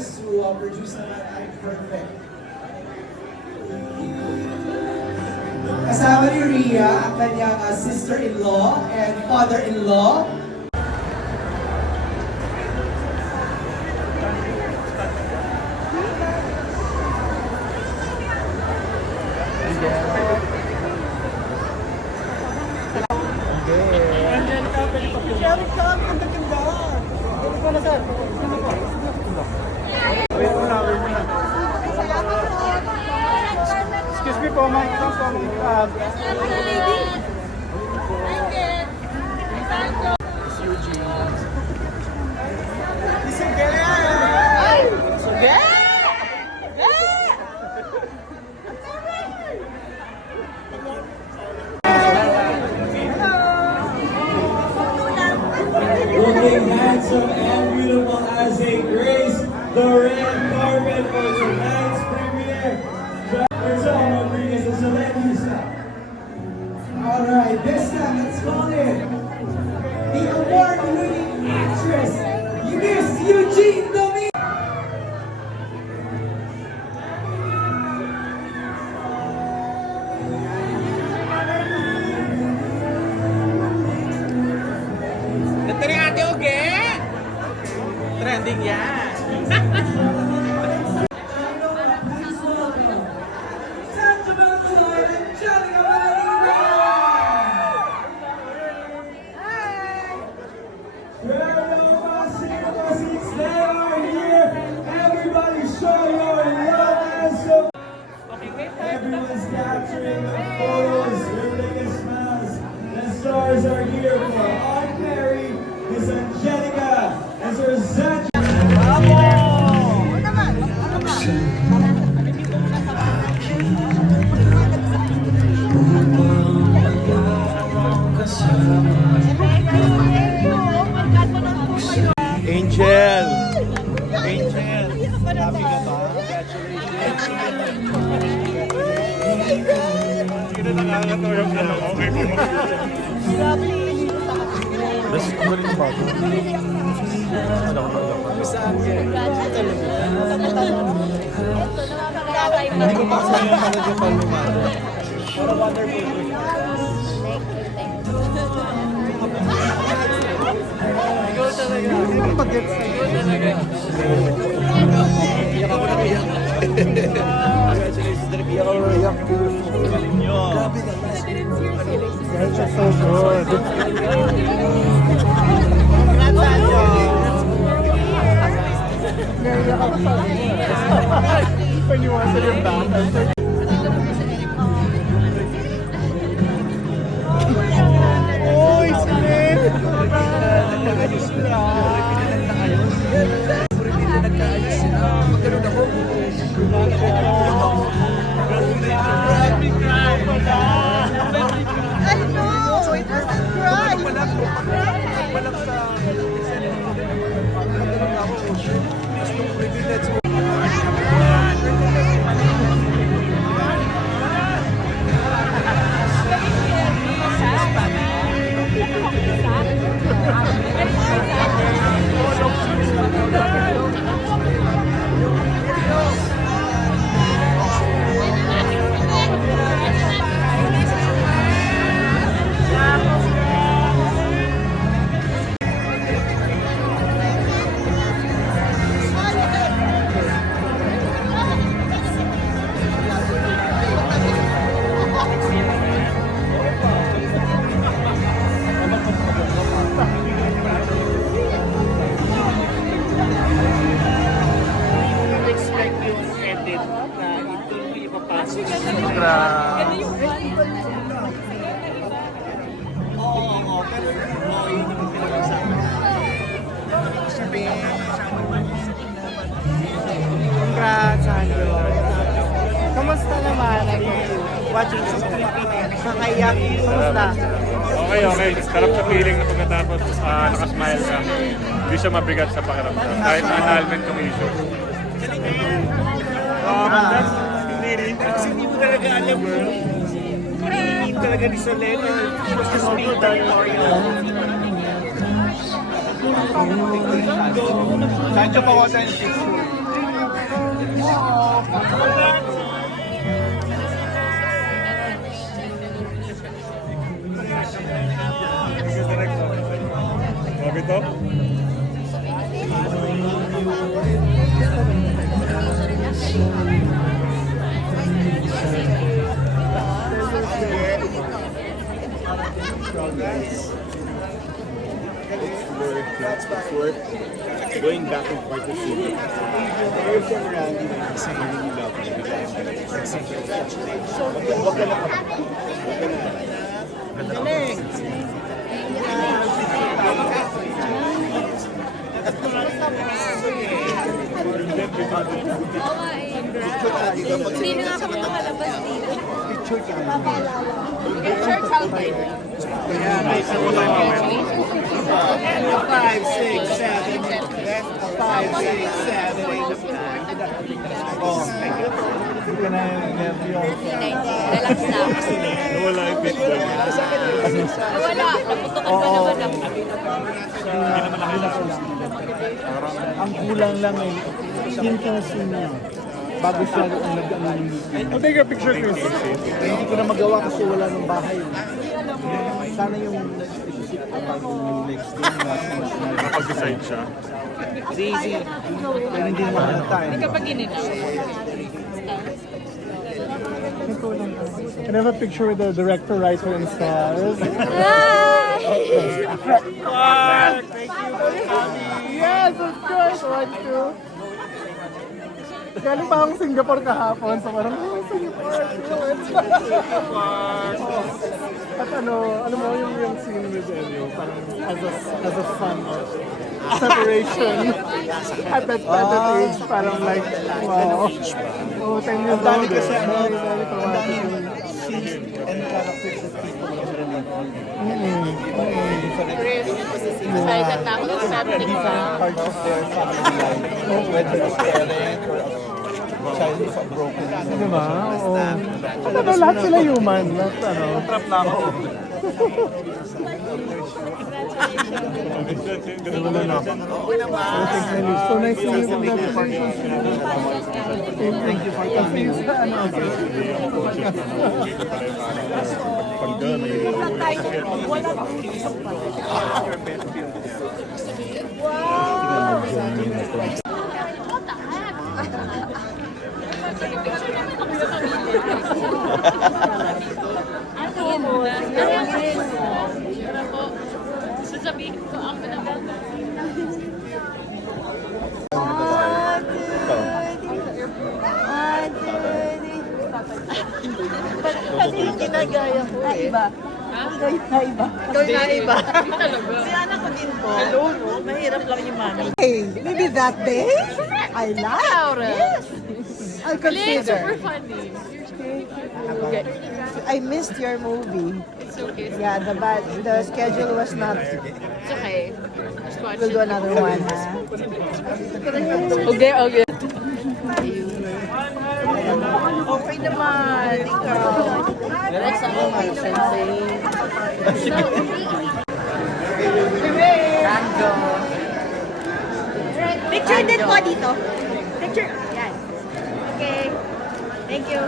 those who produce naman ay perfect. Kasama ni Rhea ang kanyang sister-in-law and father-in-law. Excuse me po, ma'am. Looking handsome and beautiful as they grace the red carpet for tonight's premiere. Rizal Rodriguez and Selene Yusa. Alright, this time let's call it the award-winning actress, Miss Eugene Dominguez. Ito rin ate Oge! Trending yan! Everyone's capturing the photos, their biggest smiles. The stars are here for Aunt Mary, Miss Angelica, and Sir Zach. Angel! Angel! Happy ka ba? Sino nakakatawa yung ano? Okay po. Best ko rin ba ito? Hindi ko pa sa iyo talaga palumado. Para wonderful. Ikaw talaga. Ikaw pag-gets na ikaw talaga. Iyak ako na iyak. Congratulations, Direk. Iyak ako na iyak. Galing nyo. Grabe ka. That's so good. Congrats sa inyo. Naiyak ako sa inyo. Paniwasan yung bata. Oy, Smith! Nagkaayos sila. Nagkaayos sila. Magkaroon ako. I know, it doesn't cry. Walang sa... Let's go. Congrats, Andrew. Kamusta naman? Watching this? Nakaiyak? Kamusta? Okay. Sarap sa feeling na pagkatapos nakasmile ka. Hindi siya mabigat sa pakiramdam. Kahit na-annulment yung issue. Kasi hindi mo talaga alam mo. Hindi talaga ni Selena. She was just being Mario. Sancho pa ko sa Grabe to. That's before going back and forth to see it. You're from Randy when you say you really love me. Wag ka lang. Hindi na nga ako makalabas dito. Picture ka. Picture outside. 5, 6, 7, 5, 6, 7, 8, 9. Oh, Relax na. Nawala yung pitbull. Wala. Naputukan pa naman ako. Ang kulang lang ay yung kasi niya. Bago siya ang nag-ano ng meeting. I'll take a picture, Chris. Hindi ko na magawa kasi wala ng bahay. Sana yung isip ko bago yung next day na mas Nakapag-decide siya. easy. Pero hindi naman halata eh. Kapag gininaw. Can I have a picture with the director, writer, and stars? Yes, of course! Want to? Galing pa akong Singapore kahapon, so parang, oh, Singapore, At ano mo yung scene with Elio, parang as a fun separation. At that age, parang like, wow. Oh, 10 years old. Ang dami kasi ang dami yung scenes and characters that people can relate to. Excited na ako sa Saturday ko. Parts of their family life, whether it's parent or a child of a broken Di ba? Oo. At lahat sila human. Trap na ako. Wala na ako. So nice to meet you. Congratulations. Thank you for coming. Sasabihin ko ako na ganda. Kasi yung ginagaya ko eh. Iba. Iba. Gawin na iba. Si anak ko din po. Hello, no? Mahirap lang yung mami. Hey, maybe that day? I like. Yes. I Galing, super consider. funny. I missed your movie. It's okay. Yeah, the schedule was not. It's okay. Just watch We'll do it. another one, ha? Okay, okay. Okay naman. Ikaw. Relax ako, my sensei. Picture din po dito. Picture. Yan. Okay. Thank you.